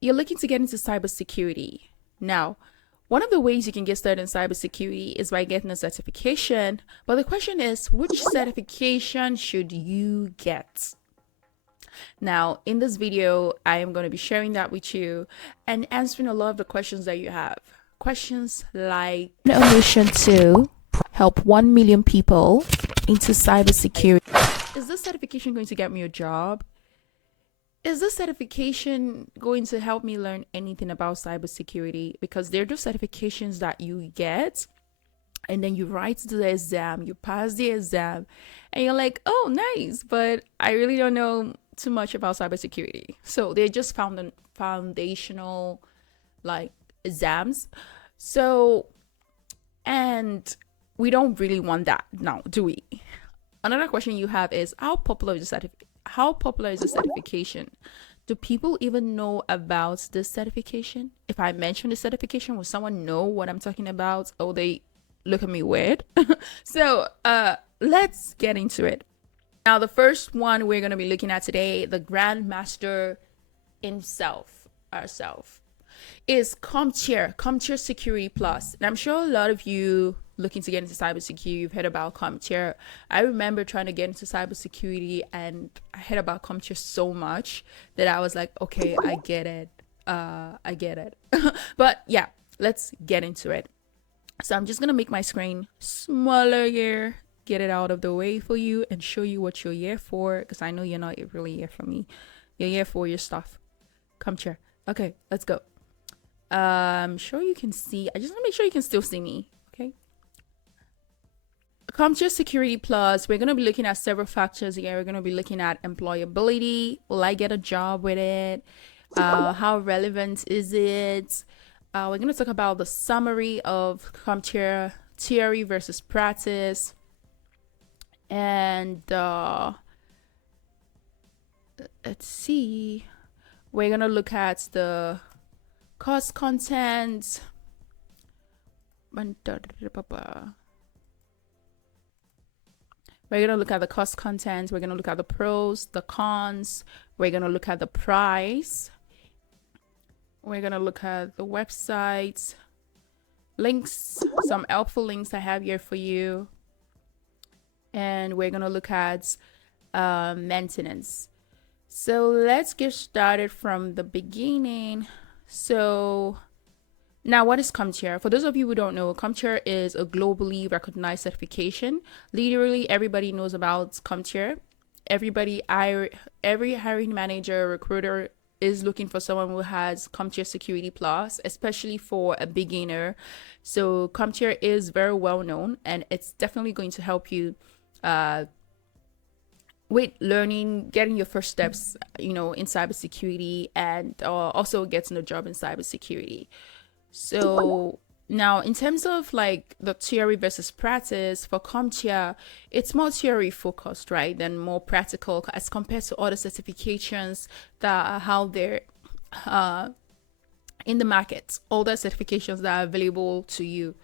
You're looking to get into cybersecurity. Now, one of the ways you can get started in cybersecurity is by getting a certification. But the question is, which certification should you get? Now, in this video, I am going to be sharing that with you and answering a lot of the questions that you have. Questions like, a mission to help 1 million people into cybersecurity. Is this certification going to get me a job? Is this certification going to help me learn anything about cybersecurity? Because they're just certifications that you get and then you write the exam, you pass the exam, and you're like, oh, nice, but I really don't know too much about cybersecurity. So they're just foundational like exams. So, and we don't really want that now, do we? Another question you have is, how popular is the certification? Do people even know about this certification? If I mention the certification, will someone know what I'm talking about? Oh, they look at me weird. So let's get into it. Now, the first one we're going to be looking at today, the Grandmaster ourselves, is CompTIA Security Plus. And I'm sure a lot of you looking to get into cybersecurity, you've heard about CompTIA. I remember trying to get into cybersecurity and I heard about CompTIA so much that I was like, okay, I get it. But yeah, let's get into it. So I'm just going to make my screen smaller here, get it out of the way for you and show you what you're here for, because I know you're not really here for me. You're here for your stuff. CompTIA. Okay, let's go. I'm sure you can see. I just want to make sure you can still see me. Okay. CompTIA Security Plus, we're going to be looking at several factors here. We're going to be looking at employability. Will I get a job with it? How relevant is it? We're going to talk about the summary of CompTIA theory versus practice. And let's see. We're going to look at the course content. We're going to look at the course content. We're going to look at the pros, the cons. We're going to look at the price. We're going to look at the website, links, some helpful links I have here for you. And we're going to look at maintenance. So let's get started from the beginning. So now, what is CompTIA? For those of you who don't know, CompTIA is a globally recognized certification. Literally everybody knows about CompTIA. Every hiring manager, recruiter is looking for someone who has CompTIA Security Plus, especially for a beginner. So CompTIA is very well known, and it's definitely going to help you with learning, getting your first steps, in cybersecurity, and also getting a job in cybersecurity. So now, in terms of like the theory versus practice for CompTIA, it's more theory focused, right, than more practical as compared to other certifications that are out there in the market. All the certifications that are available to you,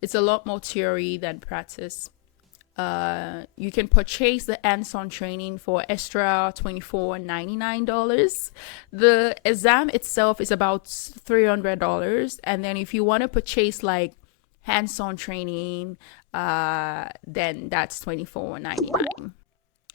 it's a lot more theory than practice. You can purchase the hands-on training for extra $24.99. The exam itself is about $300, and then if you want to purchase like hands-on training, then that's $24.99.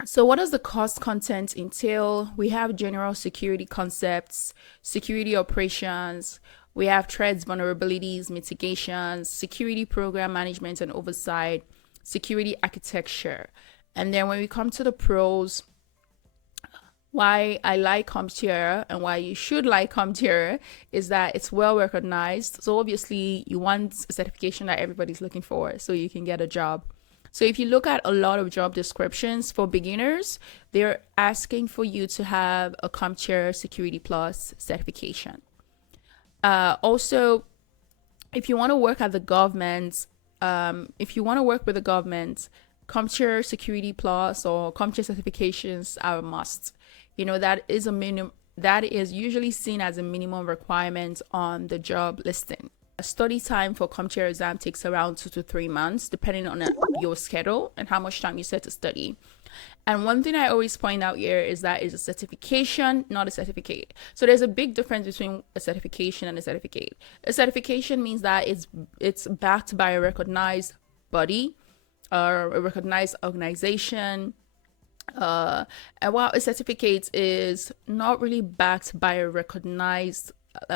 So what does the course content entail? We have general security concepts, security operations. We have threats, vulnerabilities, mitigations, security program management and oversight, security architecture. And then when we come to the pros, why I like CompTIA and why you should like CompTIA is that it's well recognized. So obviously you want a certification that everybody's looking for so you can get a job. So if you look at a lot of job descriptions for beginners, they're asking for you to have a CompTIA Security Plus certification. Also, if you want to work at the government, with the government, CompTIA Security Plus or CompTIA certifications are a must. That is usually seen as a minimum requirement on the job listing. study time for CompTIA exam takes around 2 to 3 months, depending on your schedule and how much time you set to study. And one thing I always point out here is that it's a certification, not a certificate. So there's a big difference between a certification and a certificate. A certification means that it's backed by a recognized body or a recognized organization. And while a certificate is not really backed by a recognized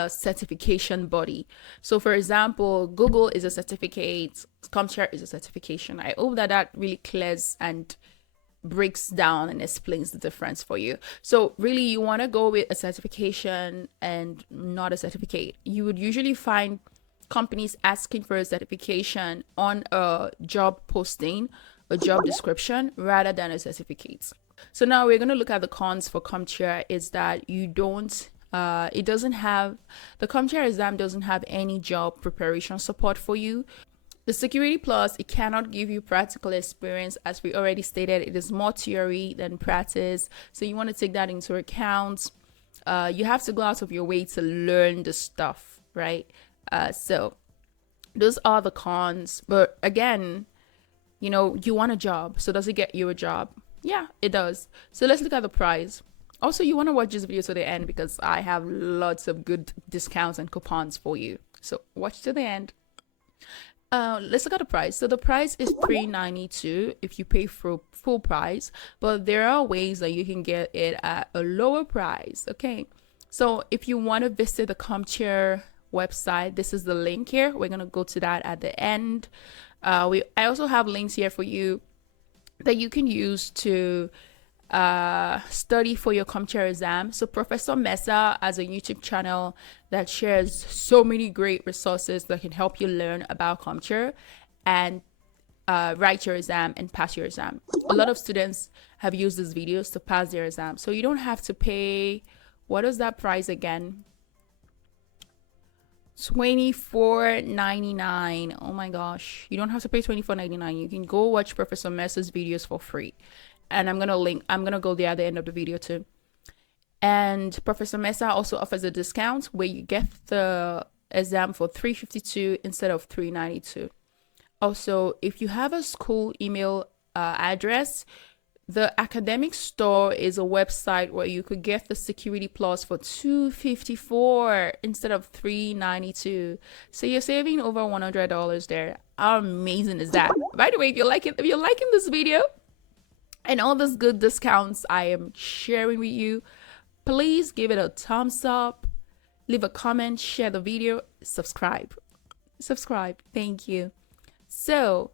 certification body. So for example, Google is a certificate, CompTIA is a certification. I hope that really clears and breaks down and explains the difference for you. So really, you want to go with a certification and not a certificate. You would usually find companies asking for a certification on a job posting, a job description, rather than a certificate. So now we're going to look at the cons for CompTIA. Is that you don't it doesn't have, the CompTIA exam doesn't have any job preparation support for you. The Security Plus, it cannot give you practical experience. As we already stated, it is more theory than practice. So you want to take that into account. You have to go out of your way to learn the stuff, right? So those are the cons. But again, you know, you want a job. So does it get you a job? Yeah, it does. So let's look at the price. Also, you want to watch this video to the end because I have lots of good discounts and coupons for you. So watch to the end. Let's look at the price. So the price is $392 if you pay for full price, but there are ways that you can get it at a lower price. Okay, so if you want to visit the CompTIA website, this is the link here. We're gonna go to that at the end. I also have links here for you that you can use to study for your CompTIA exam. So Professor Mesa has a YouTube channel that shares so many great resources that can help you learn about CompTIA and write your exam and pass your exam. A lot of students have used these videos to pass their exam, so you don't have to pay, what is that price again? $24.99. Oh my gosh, you don't have to pay $24.99. You can go watch Professor Mesa's videos for free, and I'm gonna go there at the end of the video too. And Professor Mesa also offers a discount where you get the exam for $352 instead of $392. Also, if you have a school email address, the academic store is a website where you could get the Security Plus for $254 instead of $392. So you're saving over $100 there. How amazing is that? By the way, if you're liking this video and all those good discounts I am sharing with you, please give it a thumbs up, leave a comment, share the video, subscribe. Thank you. So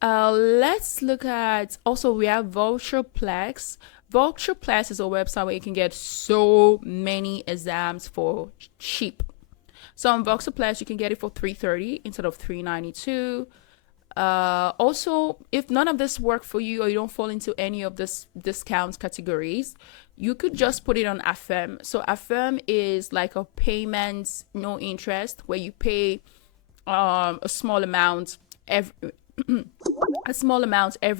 let's look at, also we have Voucherplex. Voucherplex is a website where you can get so many exams for cheap. So on Voucherplex, you can get it for $330 instead of $392. Also, if none of this work for you or you don't fall into any of this discount categories, you could just put it on AFFIRM. So AFFIRM is like a payment, no interest, where you pay a small amount every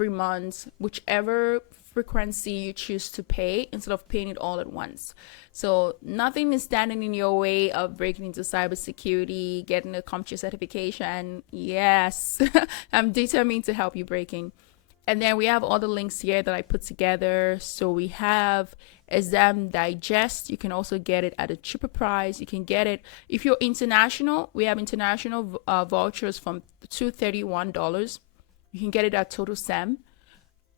month, whichever frequency you choose to pay, instead of paying it all at once. So nothing is standing in your way of breaking into cybersecurity, getting a CompTIA certification. Yes, I'm determined to help you break in. And then we have all the links here that I put together. So we have Exam Digest. You can also get it at a cheaper price. You can get it if you're international. We have international vouchers from $231. You can get it at Total Sam.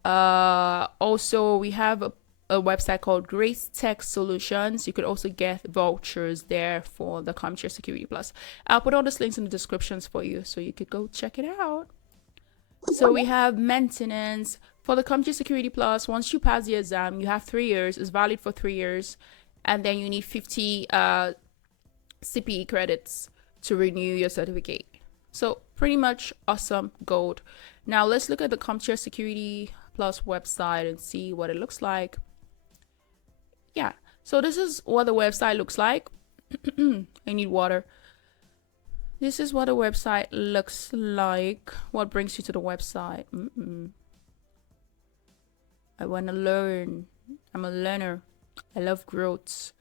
Also, we have a website called Grace Tech Solutions. You could also get vouchers there for the CompTIA Security Plus. I'll put all these links in the descriptions for you, so you could go check it out. So we have maintenance for the CompTIA Security Plus. Once you pass the exam, you have 3 years. It's valid for 3 years, and then you need 50 CPE credits to renew your certificate. So pretty much awesome gold. Now let's look at the CompTIA Security Plus website and see what it looks like. Yeah, so this is what the website looks like. I need water. This is what the website looks like. What brings you to the website? I want to learn. I'm a learner. I love growth.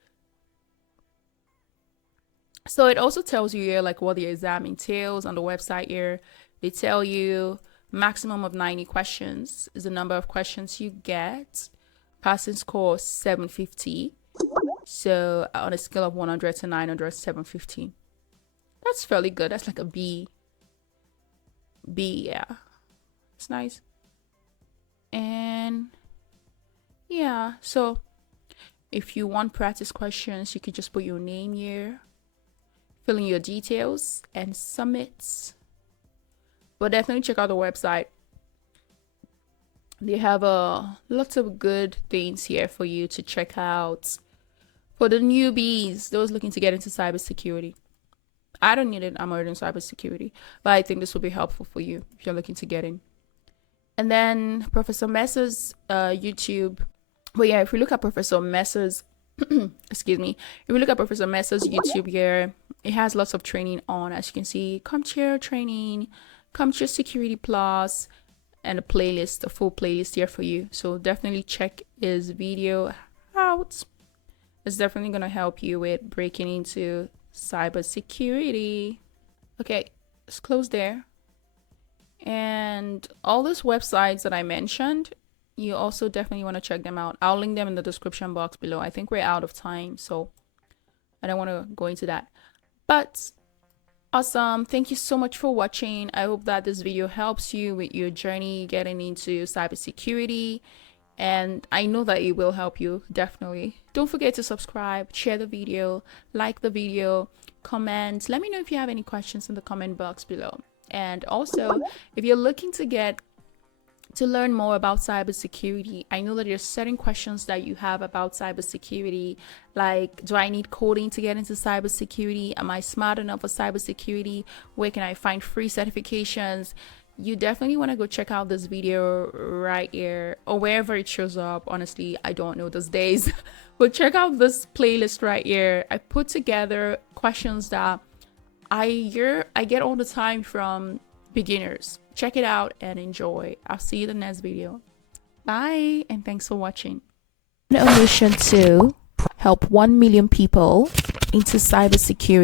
So it also tells you here like what the exam entails on the website here. They tell you maximum of 90 questions is the number of questions you get. Passing score 750. So on a scale of 100 to 900, 750. That's fairly good. That's like a B. Yeah. It's nice. And yeah, so if you want practice questions, you could just put your name here, fill in your details, and submit. But definitely check out the website. They have lots of good things here for you to check out. For the newbies, those looking to get into cybersecurity. I don't need it. I'm already in cybersecurity. But I think this will be helpful for you if you're looking to get in. And then Professor Messer's YouTube. But yeah, if we look at Professor Messer's, excuse me, if we look at Professor Messer's YouTube here, it has lots of training on. As you can see, CompTIA training, CompTIA Security Plus, and a playlist, a full playlist here for you. So definitely check his video out. It's definitely going to help you with breaking into cybersecurity. Okay, let's close there. And all those websites that I mentioned, you also definitely want to check them out. I'll link them in the description box below. I think we're out of time, so I don't want to go into that. But awesome. Thank you so much for watching. I hope that this video helps you with your journey getting into cybersecurity. And I know that it will help you, definitely. Don't forget to subscribe, share the video, like the video, comment. Let me know if you have any questions in the comment box below. And also, if you're looking to learn more about cybersecurity, I know that there's certain questions that you have about cybersecurity, like, do I need coding to get into cybersecurity? Am I smart enough for cybersecurity? Where can I find free certifications? You definitely want to go check out this video right here, or wherever it shows up. Honestly, I don't know those days. But check out this playlist right here. I put together questions that I get all the time from beginners. Check it out and enjoy. I'll see you in the next video. Bye, and thanks for watching. On a mission to help 1 million people into cybersecurity.